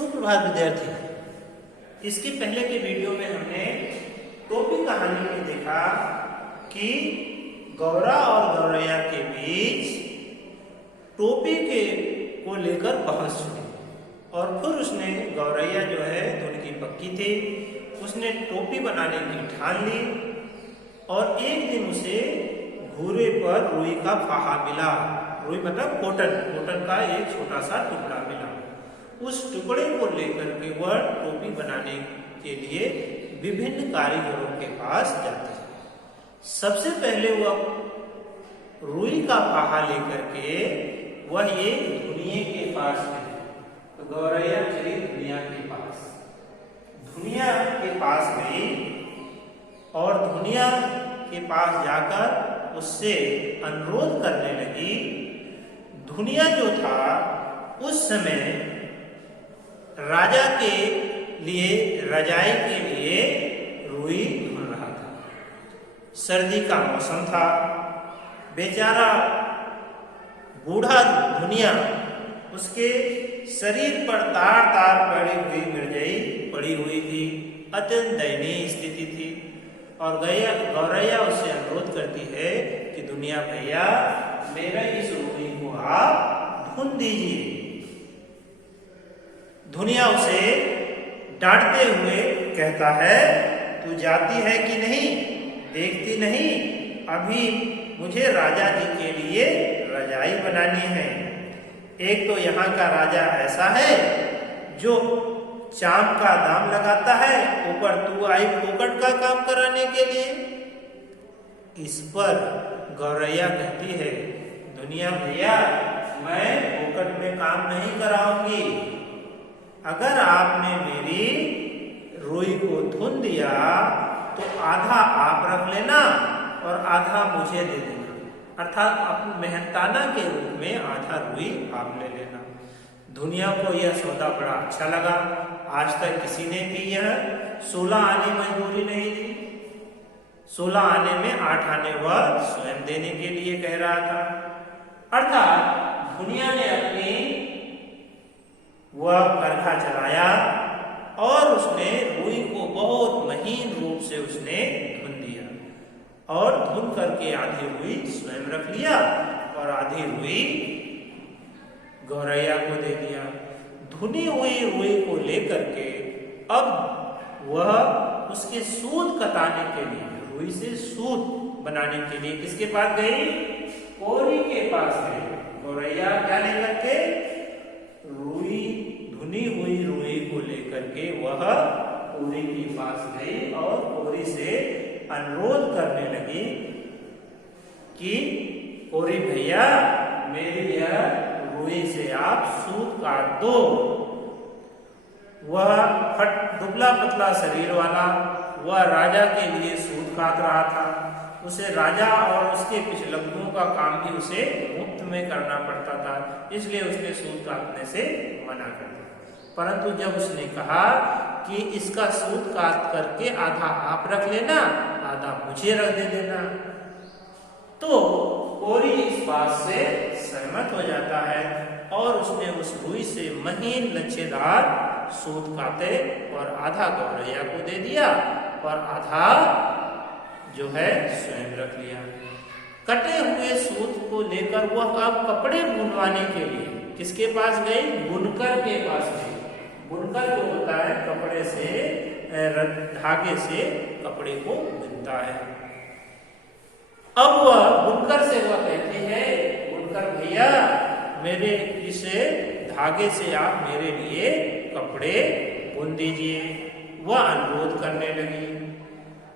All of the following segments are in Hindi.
सुप्रभात विद्यार्थी। इसके पहले के वीडियो में हमने टोपी कहानी में देखा कि गौरा और गौरैया के बीच टोपी को लेकर बहस हुई और फिर उसने गौरैया जो है धुन की पक्की थी, उसने टोपी बनाने की ठान ली और एक दिन उसे घूरे पर रुई का फाहा मिला। रुई मतलब कॉटन का एक छोटा सा टुकड़ा मिला। उस टुकड़े को लेकर के वह टोपी बनाने के लिए विभिन्न कारीगरों के पास जाते हैं। सबसे पहले वह रुई का फाहा लेकर के वह एक धुनिये के पास गए। तो गौरैया चली धुनिया के पास। धुनिया के पास गई और धुनिया के पास जाकर उससे अनुरोध करने लगी। धुनिया जो था उस समय राजा के लिए रजाई के लिए रुई ढूंढ रहा था। सर्दी का मौसम था। बेचारा बूढ़ा धुनिया, उसके शरीर पर तार तार पड़ी हुई मिर्जई पड़ी हुई थी। अत्यंत दयनीय स्थिति थी और गौरैया उससे अनुरोध करती है कि दुनिया भैया मेरा इस रुई को आप ढूंढ दीजिए। धुनिया उसे डांटते हुए कहता है, तू जाती है कि नहीं, देखती नहीं, अभी मुझे राजा जी के लिए रजाई बनानी है। एक तो यहाँ का राजा ऐसा है जो चाम का दाम लगाता है, ऊपर तू आई फोकट का काम कराने के लिए। इस पर गौरैया कहती है, दुनिया भैया मैं फोकट में काम नहीं कराऊंगी। अगर आपने मेरी रुई को धुन दिया तो आधा आप रख लेना और आधा मुझे दे देना, अर्थात अपनी मेहनताना के रूप में आधा रुई आप ले लेना। दुनिया को यह सौदा बड़ा अच्छा लगा। आज तक किसी ने भी यह 16 आने मजदूरी नहीं दी। 16 आने में 8 आने वह स्वयं देने के लिए कह रहा था। अर्थात दुनिया ने अपनी वह करखा चलाया और उसने रुई को बहुत महीन रूप से उसने धुन दिया और धुन करके आधी रुई स्वयं रख लिया और आधी रुई गौरैया को दे दिया। धुनी हुई रुई को लेकर के अब वह उसके सूत कताने के लिए, रुई से सूत बनाने के लिए किसके पास गई? कोरी के पास गई। गौरैया क्या लेकर के? रुई, धुनी हुई रुई को लेकर के वह कोरी के पास गई और कोरी से अनुरोध करने लगी कि कोरी भैया मेरी यह रुई से आप सूत काट दो। वह दुबला पतला शरीर वाला वह राजा के लिए सूत काट रहा था। उसे राजा और उसके पिछलग्गों का काम भी उसे मुफ्त में करना पड़ता था, इसलिए उसने सूत काटने से मना कर दिया। परंतु जब उसने कहा कि इसका सूत काट करके आधा आप रख लेना, आधा मुझे रख दे देना, तो कोरी इस बात से सहमत हो जाता है और उसने उस रुई से महीन लच्छेदार सूत काटे और आधा गौरैया को दे दिया और आधा जो है स्वयं रख लिया। कटे हुए सूत को लेकर वह अब कपड़े बुनवाने के लिए किसके पास गई? बुनकर के पास गई। बुनकर जो होता है कपड़े से, धागे से कपड़े को बुनता है। अब वह बुनकर से वह कहते हैं, बुनकर भैया मेरे इस धागे से आप मेरे लिए कपड़े बुन दीजिए। वह अनुरोध करने लगी।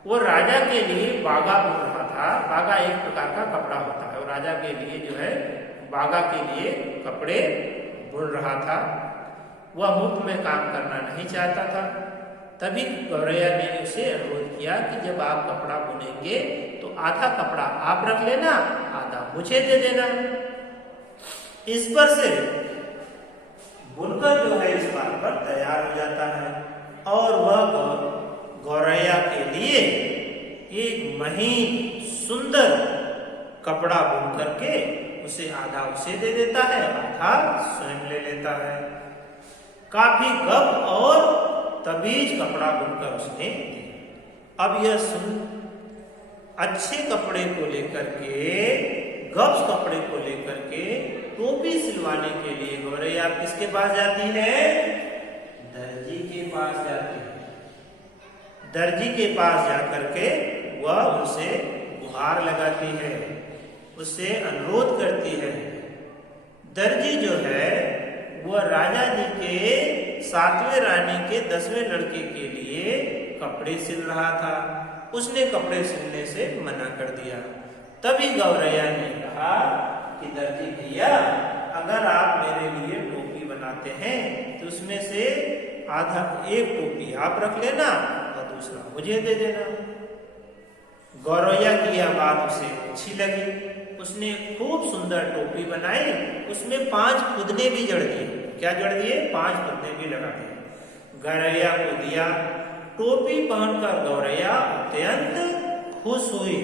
वो राजा के लिए बागा बुन रहा था। बागा एक प्रकार का कपड़ा होता है और राजा के लिए जो है बागा के लिए कपड़े बुन रहा था। वह मुफ्त में काम करना नहीं चाहता था। तभी गौरैया ने उसे अनुरोध किया कि जब आप कपड़ा बुनेंगे तो आधा कपड़ा आप रख लेना, आधा मुझे दे देना। इस पर से बुनकर जो है इस बात पर तैयार हो जाता है और वह गौरैया के लिए एक महीन सुंदर कपड़ा बुन करके उसे आधा उसे दे देता है, आधा स्वयं ले लेता है। काफी गप और तमीज कपड़ा बुनकर उसने दिया। अब यह अच्छे कपड़े को लेकर के, गप्स कपड़े को लेकर के टोपी सिलवाने के लिए गौरैया किसके पास जाती है? दर्जी के पास जाती है। दर्जी के पास जाकर के वह उसे गुहार लगाती है, उससे अनुरोध करती है। दर्जी जो है वह राजा जी के 7वें रानी के 10वें लड़के के लिए कपड़े सिल रहा था। उसने कपड़े सिलने से मना कर दिया। तभी गौरैया ने कहा कि दर्जी भैया, अगर आप मेरे लिए टोपी बनाते हैं तो उसमें से एक टोपी आप रख लेना और दूसरा मुझे दे देना। गौरैया की यह बात उसे अच्छी लगी। उसने खूब सुंदर टोपी बनाई, उसमें 5 खुदने भी जड़ दिए। क्या जड़ दिए? 5 खुदने भी लगा दिए। गौरैया को दिया। टोपी पहनकर गौरैया अत्यंत खुश हुई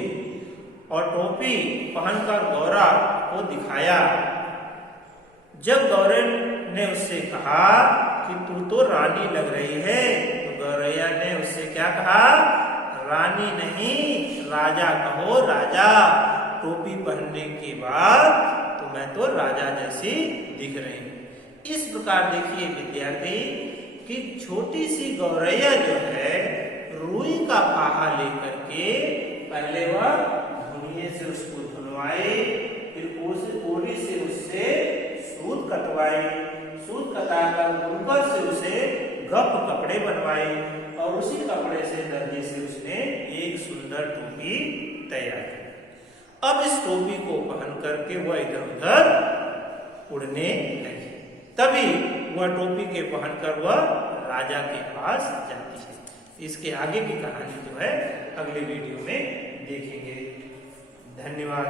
और टोपी पहनकर गौरा को दिखाया। जब गौरे ने उससे कहा कि तू तो रानी लग रही है, तो गौरैया ने उससे क्या कहा? रानी नहीं, राजा कहो, राजा। टोपी पहनने के बाद तो मैं तो राजा जैसी दिख रही हूं। इस प्रकार देखिए विद्यार्थी कि छोटी सी गौरैया जो है रुई का फाहा लेकर के पहले वह धुनिये से उसको धुलवाए, फिर कोरी से उससे सूत कटवाए, सूत कटाकर बुनकर से उसे गप कपड़े बनवाए और उसी कपड़े से दर्जी से उसने एक सुंदर टोपी तैयार की। अब इस टोपी को पहन करके वह इधर उधर उड़ने लगी। तभी वह टोपी के पहनकर वह राजा के पास जाती है। इसके आगे की कहानी जो है अगले वीडियो में देखेंगे। धन्यवाद।